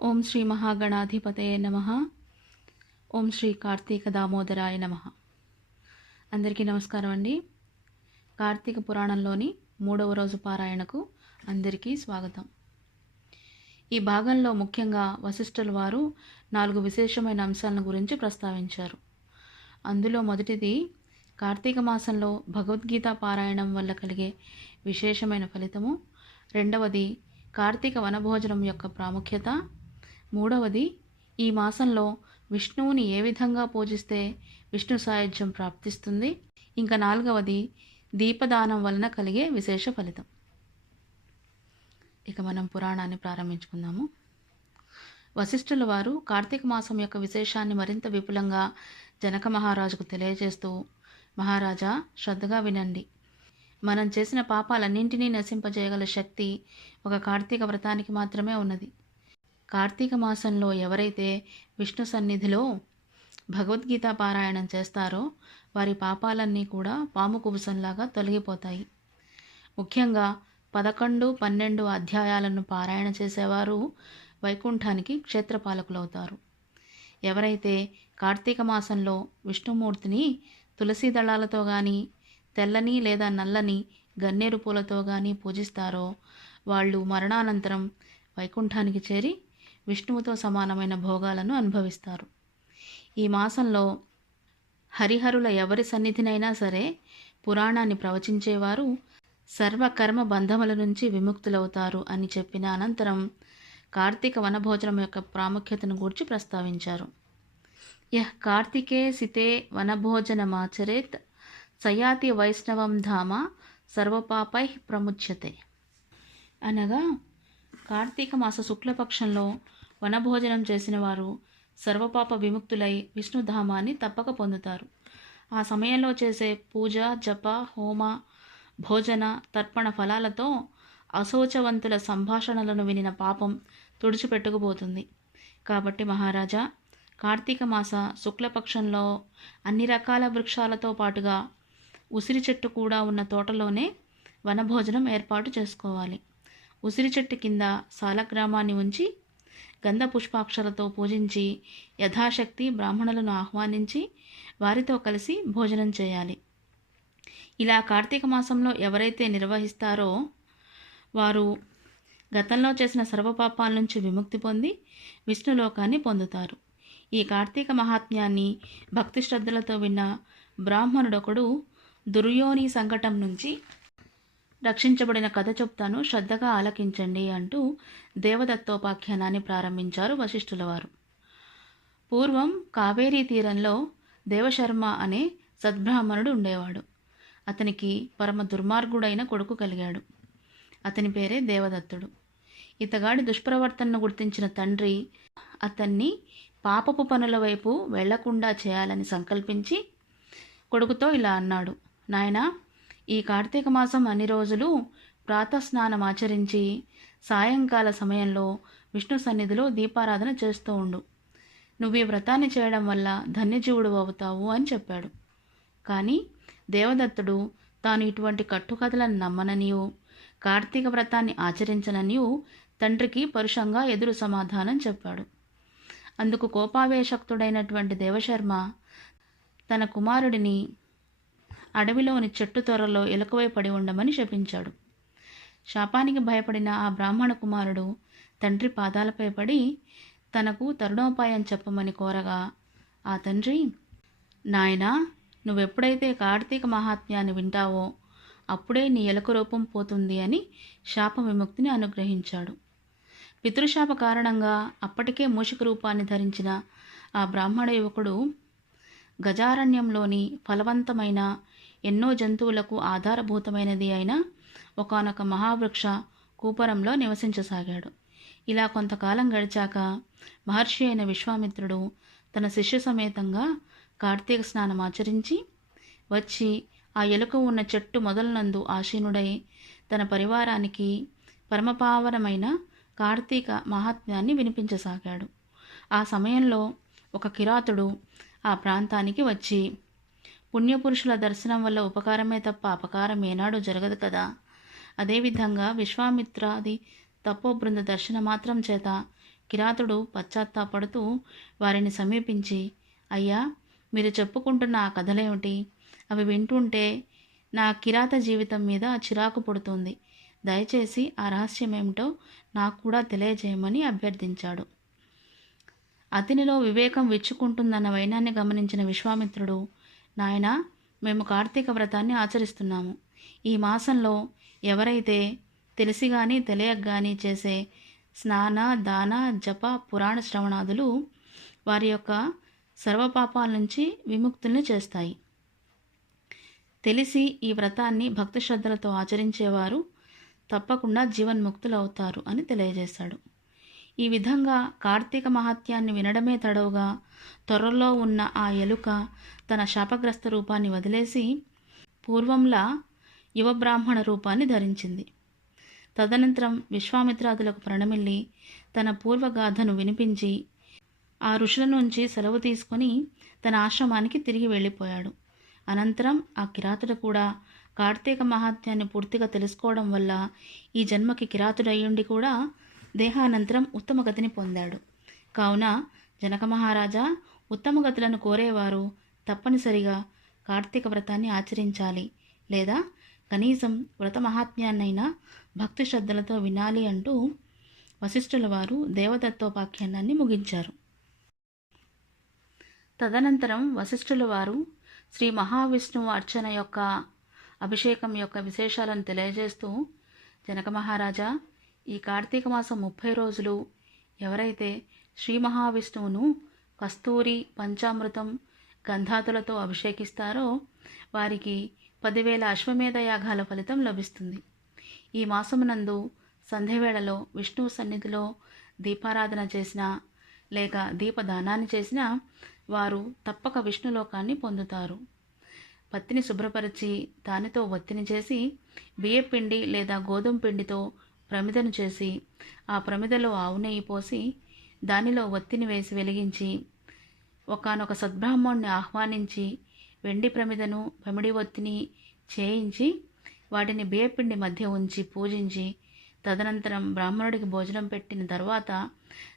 ఓం శ్రీ మహాగణాధిపతయే నమః. ఓం శ్రీ కార్తీక దామోదరాయ నమః. అందరికీ నమస్కారం అండి. కార్తీక పురాణంలోని 3వ రోజు పారాయణకు అందరికీ స్వాగతం. ఈ భాగంలో ముఖ్యంగా వశిష్ఠుల వారు 4 విశేషమైన అంశాలను గురించి ప్రస్తావించారు. అందులో మొదటిది కార్తీక మాసంలో భగవద్గీత పారాయణం వల్ల కలిగే విశేషమైన ఫలితము. రెండవది కార్తీక వనభోజనం యొక్క ప్రాముఖ్యత. మూడవది ఈ మాసంలో విష్ణువుని ఏ విధంగా పూజిస్తే విష్ణు సాయుధ్యం ప్రాప్తిస్తుంది. ఇంకా నాలుగవది దీపదానం వలన కలిగే విశేష ఫలితం. ఇక మనం పురాణాన్ని ప్రారంభించుకుందాము. వశిష్ఠుల వారు కార్తీక మాసం యొక్క విశేషాన్ని మరింత విపులంగా జనక మహారాజుకు తెలియజేస్తూ, మహారాజా, శ్రద్ధగా వినండి. మనం చేసిన పాపాలన్నింటినీ నశింపజేయగల శక్తి ఒక కార్తీక వ్రతానికి మాత్రమే ఉన్నది. కార్తీక మాసంలో ఎవరైతే విష్ణు సన్నిధిలో భగవద్గీత పారాయణం చేస్తారో వారి పాపాలన్నీ కూడా పాము కుబుసంలాగా తొలగిపోతాయి. ముఖ్యంగా 11, 12 అధ్యాయాలను పారాయణ చేసేవారు వైకుంఠానికి క్షేత్రపాలకులవుతారు. ఎవరైతే కార్తీక మాసంలో విష్ణుమూర్తిని తులసి దళాలతో కానీ, తెల్లని లేదా నల్లని గన్నేరు పూలతో కానీ పూజిస్తారో వాళ్ళు మరణానంతరం వైకుంఠానికి చేరి విష్ణువుతో సమానమైన భోగాలను అనుభవిస్తారు. ఈ మాసంలో హరిహరుల ఎవరి సన్నిధినైనా సరే పురాణాన్ని ప్రవచించేవారు సర్వకర్మ బంధముల నుంచి విముక్తులవుతారు అని చెప్పిన అనంతరం కార్తీక వనభోజనం యొక్క ప్రాముఖ్యతను గూర్చి ప్రస్తావించారు. యః కార్తికే సితే వనభోజనమాచరేత్ సయాతి వైష్ణవం ధామ సర్వపాపై ప్రముచ్యతే. అనగా కార్తీక మాస శుక్లపక్షంలో వనభోజనం చేసిన వారు సర్వపాప విముక్తులై విష్ణుధామాన్ని తప్పక పొందుతారు. ఆ సమయంలో చేసే పూజ, జప, హోమ, భోజన, తర్పణ ఫలాలతో అశోచవంతుల సంభాషణలను వినిన పాపం తుడిచిపెట్టుకుపోతుంది. కాబట్టి మహారాజా, కార్తీక మాస శుక్లపక్షంలో అన్ని రకాల వృక్షాలతో పాటుగా ఉసిరి చెట్టు కూడా ఉన్న తోటలోనే వనభోజనం ఏర్పాటు చేసుకోవాలి. ఉసిరి చెట్టు కింద సాలగ్రామాన్ని ఉంచి గంధ పుష్పాక్షలతో పూజించి యథాశక్తి బ్రాహ్మణులను ఆహ్వానించి వారితో కలిసి భోజనం చేయాలి. ఇలా కార్తీక మాసంలో ఎవరైతే నిర్వహిస్తారో వారు గతంలో చేసిన సర్వపాపాల నుంచి విముక్తి పొంది విష్ణులోకాన్ని పొందుతారు. ఈ కార్తీక మహాత్మ్యాన్ని భక్తి శ్రద్ధలతో విన్న బ్రాహ్మణుడొకడు దుర్యోని సంకటం నుంచి రక్షించబడిన కథ చెప్తాను, శ్రద్ధగా ఆలకించండి అంటూ దేవదత్తోపాఖ్యానాన్ని ప్రారంభించారు వశిష్ఠుల వారు. పూర్వం కావేరీ తీరంలో దేవశర్మ అనే సద్బ్రాహ్మణుడు ఉండేవాడు. అతనికి పరమ దుర్మార్గుడైన కొడుకు కలిగాడు. అతని పేరే దేవదత్తుడు. ఇతగాడి దుష్ప్రవర్తనను గుర్తించిన తండ్రి అతన్ని పాపపు పనుల వైపు వెళ్లకుండా చేయాలని సంకల్పించి కొడుకుతో ఇలా అన్నాడు: నాయనా, ఈ కార్తీక మాసం అన్ని రోజులు ప్రాతస్నానం ఆచరించి సాయంకాల సమయంలో విష్ణు సన్నిధిలో దీపారాధన చేస్తూ ఉండు. నువ్వు ఈ వ్రతాన్ని చేయడం వల్ల ధన్యజీవుడు అవుతావు అని చెప్పాడు. కానీ దేవదత్తుడు తాను ఇటువంటి కట్టుకథలను నమ్మననియు కార్తీక వ్రతాన్ని ఆచరించననియు తండ్రికి పరుషంగా ఎదురు సమాధానం చెప్పాడు. అందుకు కోపావేశక్తుడైనటువంటి దేవశర్మ తన కుమారుడిని అడవిలోని చెట్టు త్వరలో ఎలుకవై పడి ఉండమని శపించాడు. శాపానికి భయపడిన ఆ బ్రాహ్మణ కుమారుడు తండ్రి పాదాలపై పడి తనకు తరుణోపాయం చెప్పమని కోరగా ఆ తండ్రి, నాయనా, నువ్వెప్పుడైతే కార్తీక మహాత్మ్యాన్ని వింటావో అప్పుడే నీ ఎలుక రూపం పోతుంది అని శాప విముక్తిని అనుగ్రహించాడు. పితృశాప కారణంగా అప్పటికే మూషిక రూపాన్ని ధరించిన ఆ బ్రాహ్మణ యువకుడు గజారణ్యంలోని ఫలవంతమైన ఎన్నో జంతువులకు ఆధారభూతమైనది అయిన ఒకానొక మహావృక్ష కూపరంలో నివసించసాగాడు. ఇలా కొంతకాలం గడిచాక మహర్షి అయిన విశ్వామిత్రుడు తన శిష్య సమేతంగా కార్తీక స్నానం ఆచరించి వచ్చి ఆ ఎలుక ఉన్న చెట్టు మొదలనందు ఆసీనుడై తన పరివారానికి పరమపావనమైన కార్తీక మహాత్మ్యాన్ని వినిపించసాగాడు. ఆ సమయంలో ఒక కిరాతుడు ఆ ప్రాంతానికి వచ్చి, పుణ్యపురుషుల దర్శనం వల్ల ఉపకారమే తప్ప అపకారం ఏనాడు జరగదు కదా, అదేవిధంగా విశ్వామిత్రాది తపోబృంద దర్శన మాత్రం చేత కిరాతుడు పశ్చాత్తాపడుతూ వారిని సమీపించి, అయ్యా, మీరు చెప్పుకుంటున్న ఆ కథలేమిటి? అవి వింటుంటే నా కిరాత జీవితం మీద చిరాకు పుడుతుంది. దయచేసి ఆ రహస్యమేమిటో నాకు కూడా తెలియజేయమని అభ్యర్థించాడు. అతనిలో వివేకం విచ్చుకుంటుందన్న వైనాన్ని గమనించిన విశ్వామిత్రుడు, నాయనా, మేము కార్తీక వ్రతాన్ని ఆచరిస్తున్నాము. ఈ మాసంలో ఎవరైతే తెలిసి కానీ తెలియక కానీ చేసే స్నాన, దాన, జప, పురాణ శ్రవణాదులు వారి యొక్క సర్వపాపాల నుంచి విముక్తుల్ని చేస్తాయి. తెలిసి ఈ వ్రతాన్ని భక్తి శ్రద్ధలతో ఆచరించేవారు తప్పకుండా జీవన్ముక్తులవుతారు అని తెలియజేశాడు. ఈ విధంగా కార్తీక మహాత్యాన్ని వినడమే తడవుగా త్వరలో ఉన్న ఆ ఎలుక తన శాపగ్రస్త రూపాన్ని వదిలేసి పూర్వంలా యువబ్రాహ్మణ రూపాన్ని ధరించింది. తదనంతరం విశ్వామిత్రాదులకు ప్రణమిల్లి తన పూర్వగాథను వినిపించి ఆ ఋషుల నుంచి సెలవు తీసుకొని తన ఆశ్రమానికి తిరిగి వెళ్ళిపోయాడు. అనంతరం ఆ కిరాతుడు కూడా కార్తీక మహాత్యాన్ని పూర్తిగా తెలుసుకోవడం వల్ల ఈ జన్మకి కిరాతుడయ్యుండి కూడా దేహానంతరం ఉత్తమ గతిని పొందాడు. కావున జనక మహారాజా, ఉత్తమ గతులను కోరేవారు తప్పనిసరిగా కార్తీక వ్రతాన్ని ఆచరించాలి, లేదా కనీసం వ్రత మహాత్మ్యాన్నైనా భక్తి శ్రద్ధలతో వినాలి అంటూ వశిష్ఠుల వారు దేవదత్తోపాఖ్యానాన్ని ముగించారు. తదనంతరం వశిష్ఠుల వారు శ్రీ మహావిష్ణువు అర్చన యొక్క అభిషేకం యొక్క విశేషాలను తెలియజేస్తూ, జనక మహారాజా, ఈ కార్తీక మాసం 30 రోజులు ఎవరైతే శ్రీ మహావిష్ణువును కస్తూరి, పంచామృతం, గంధాతులతో అభిషేకిస్తారో వారికి 10,000 అశ్వమేధ యాగాల ఫలితం లభిస్తుంది. ఈ మాసమునందు సంధ్యవేళలో విష్ణువు సన్నిధిలో దీపారాధన చేసినా లేక దీపదానాన్ని చేసినా వారు తప్పక విష్ణులోకాన్ని పొందుతారు. పత్తిని శుభ్రపరిచి దానితో ఒత్తిని చేసి బియ్యపిండి లేదా గోధుమ పిండితో ప్రమిదను చేసి ఆ ప్రమిదలో ఆవు నెయ్యి పోసి దానిలో ఒత్తిని వేసి వెలిగించి ఒకానొక సద్బ్రాహ్మణ్ణి ఆహ్వానించి వెండి ప్రమిదను, పమిడి ఒత్తిని చేయించి వాటిని బియ్యపిండి మధ్య ఉంచి పూజించి తదనంతరం బ్రాహ్మణుడికి భోజనం పెట్టిన తర్వాత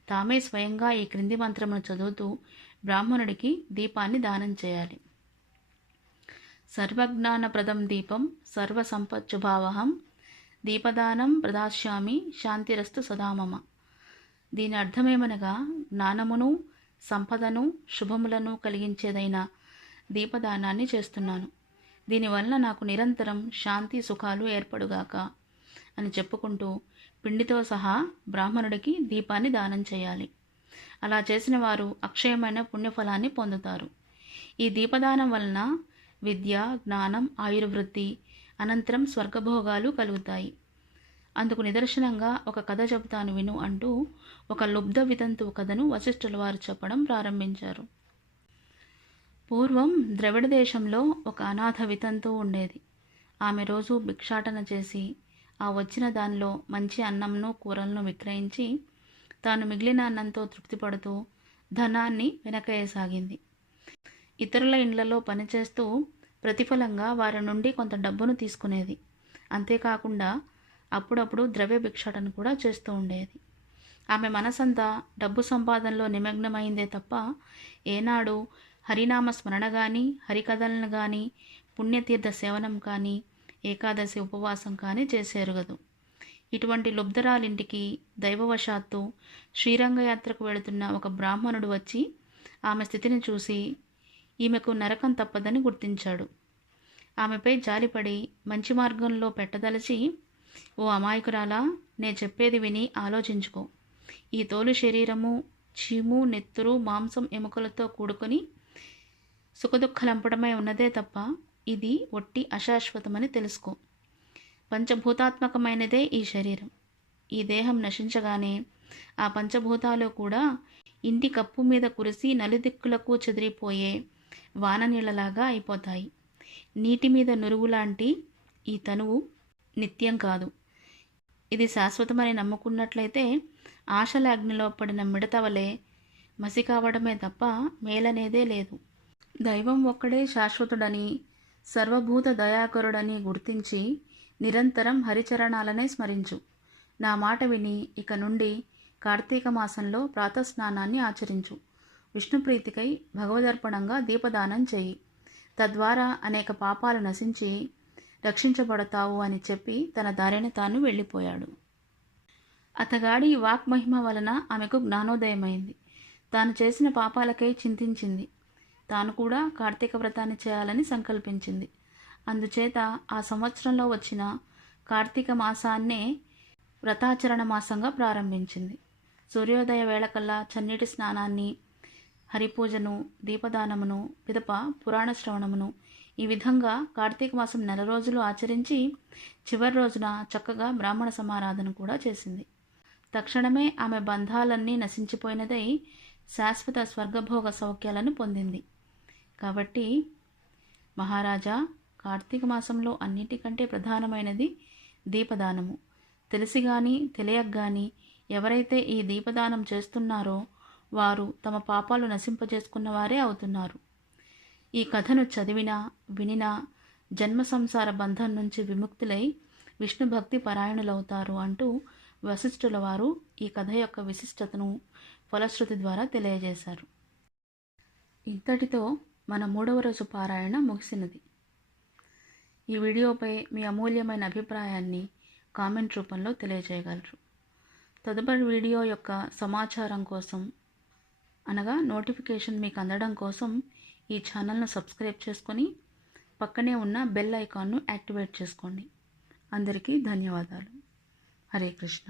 తామే స్వయంగా ఈ క్రింది మంత్రమును చదువుతూ బ్రాహ్మణుడికి దీపాన్ని దానం చేయాలి. సర్వజ్ఞానప్రదం దీపం సర్వసంపచ్చుభావహం దీపదానం ప్రదాస్యామి శాంతిరస్తు సదామమ. దీని అర్థమేమనగా, జ్ఞానమును, సంపదను, శుభములను కలిగించేదైన దీపదానాన్ని చేస్తున్నాను. దీనివల్ల నాకు నిరంతరం శాంతి సుఖాలు ఏర్పడుగాక అని చెప్పుకుంటూ పిండితో సహా బ్రాహ్మణుడికి దీపాన్ని దానం చేయాలి. అలా చేసిన వారు అక్షయమైన పుణ్యఫలాన్ని పొందుతారు. ఈ దీపదానం వలన విద్య, జ్ఞానం, ఆయుర్వృద్ధి, అనంతరం స్వర్గభోగాలు కలుగుతాయి. అందుకు నిదర్శనంగా ఒక కథ చెబుతాను విను అంటూ ఒక లుబ్ధ వితంతువు కథను వశిష్ఠుల వారు చెప్పడం ప్రారంభించారు. పూర్వం ద్రవిడ దేశంలో ఒక అనాథ వితంతువు ఉండేది. ఆమె రోజు భిక్షాటన చేసి ఆ వచ్చిన దానిలో మంచి అన్నంను, కూరలను విక్రయించి తాను మిగిలిన అన్నంతో తృప్తిపడుతూ ధనాన్ని వెనకేయసాగింది. ఇతరుల ఇండ్లలో పనిచేస్తూ ప్రతిఫలంగా వారి నుండి కొంత డబ్బును తీసుకునేది. అంతేకాకుండా అప్పుడప్పుడు ద్రవ్య భిక్షాటన కూడా చేస్తూ ఉండేది. ఆమె మనసంతా డబ్బు సంపాదనలో నిమగ్నమైందే తప్ప ఏనాడు హరినామ స్మరణ కానీ, హరికథలను కానీ, పుణ్యతీర్థ సేవనం కానీ, ఏకాదశి ఉపవాసం కానీ చేసేరుగదు. ఇటువంటి లుబ్ధరాలింటికి దైవవశాత్తు శ్రీరంగయాత్రకు వెళుతున్న ఒక బ్రాహ్మణుడు వచ్చి ఆమె స్థితిని చూసి ఈమెకు నరకం తప్పదని గుర్తించాడు. ఆమెపై జాలిపడి మంచి మార్గంలో పెట్టదలిచి, ఓ అమాయకురాలా, నే చెప్పేది విని ఆలోచించుకో. ఈ తోలు శరీరము చీము, నెత్తురు, మాంసం, ఎముకలతో కూడుకొని సుఖదుఖలంపడమై ఉన్నదే తప్ప ఇది ఒట్టి అశాశ్వతమని తెలుసుకో. పంచభూతాత్మకమైనదే ఈ శరీరం. ఈ దేహం నశించగానే ఆ పంచభూతాలు కూడా ఇంటి కప్పు మీద కురిసి నలుదిక్కులకు చెదిరిపోయే వాన నీళ్ళలాగా అయిపోతాయి. నీటి మీద నురుగులాంటి ఈ తనువు నిత్యం కాదు. ఇది శాశ్వతమని నమ్ముకున్నట్లయితే ఆశల అగ్నిలో పడిన మిడతవలే మసి కావడమే తప్ప మేలనేదే లేదు. దైవం ఒక్కడే శాశ్వతుడని, సర్వభూత దయాకరుడని గుర్తించి నిరంతరం హరిచరణాలనే స్మరించు. నా మాట విని ఇక నుండి కార్తీక మాసంలో ప్రాతస్నానాన్ని ఆచరించు. విష్ణుప్రీతికై భగవదర్పణంగా దీపదానం చెయ్యి. తద్వారా అనేక పాపాలు నశించి రక్షించబడతావు అని చెప్పి తన దారిన తాను వెళ్ళిపోయాడు. అతగాడి వాక్మహిమ వలన ఆమెకు జ్ఞానోదయమైంది. తాను చేసిన పాపాలకై చింతించింది. తాను కూడా కార్తీక వ్రతాన్ని చేయాలని సంకల్పించింది. అందుచేత ఆ సంవత్సరంలో వచ్చిన కార్తీక మాసాన్నే వ్రతాచరణ మాసంగా ప్రారంభించింది. సూర్యోదయ వేళకల్లా చన్నీటి స్నానాన్ని, హరిపూజను, దీపదానమును, పిదప పురాణ శ్రవణమును ఈ విధంగా కార్తీక మాసం 4 రోజులు ఆచరించి చివరి రోజున చక్కగా బ్రాహ్మణ సమారాధన కూడా చేసింది. తక్షణమే ఆమె బంధాలన్నీ నశించిపోయినదై శాశ్వత స్వర్గభోగ సౌఖ్యాలను పొందింది. కాబట్టి మహారాజా, కార్తీక మాసంలో అన్నిటికంటే ప్రధానమైనది దీపదానము. తెలిసి కానీ తెలియక కానీ ఎవరైతే ఈ దీపదానం చేస్తున్నారో వారు తమ పాపాలు నశింపజేసుకున్న వారే అవుతున్నారు. ఈ కథను చదివినా వినినా జన్మ సంసార బంధం నుంచి విముక్తులై విష్ణు భక్తి పరాయణులవుతారు అంటూ వశిష్ఠుల వారు ఈ కథ యొక్క విశిష్టతను ఫలశ్రుతి ద్వారా తెలియజేశారు. ఇంతటితో మన 3వ రోజు పారాయణ ముగిసినది. ఈ వీడియోపై మీ అమూల్యమైన అభిప్రాయాన్ని కామెంట్ రూపంలో తెలియజేయగలరు. తదుపరి వీడియో యొక్క సమాచారం కోసం అనగా నోటిఫికేషన్ మీకు అందడం కోసం ఈ ఛానల్ను సబ్స్క్రైబ్ చేసుకొని పక్కనే ఉన్న బెల్ ఐకాన్ను యాక్టివేట్ చేసుకోండి. అందరికీ ధన్యవాదాలు. హరే కృష్ణ.